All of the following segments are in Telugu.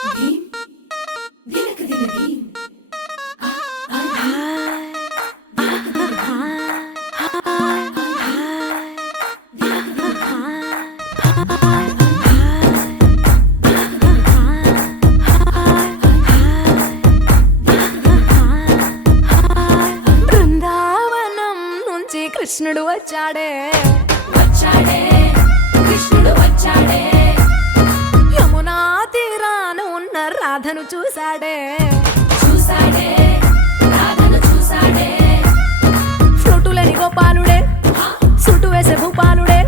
ధీమ్ దినక దిన ధీమ్ బృందావనం నుంచి కృష్ణుడు వచ్చాడే వచ్చాడే కృష్ణుడు వచ్చాడే యమునా తీరాన ఉన్న రాధను చూశాడే చూసాడే రాధను చూసాడే ఫ్లూటులేని గోపాలుడే సుటు వేసే భూపాలుడే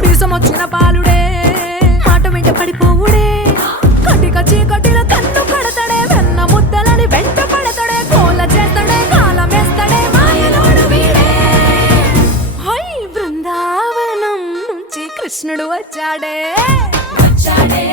మీసం వచ్చిన పాలుడే మాట వెంట పడిపోవుడే కటిక చీకటిలో కన్ను కడతాడే వెన్న ముద్దలని వెంట పడతాడే కోల చేస్తాడే కాలం వేస్తాడే మాయలోడు వీడే హై బృందావనం నుంచి కృష్ణుడు వచ్చాడే వచ్చాడే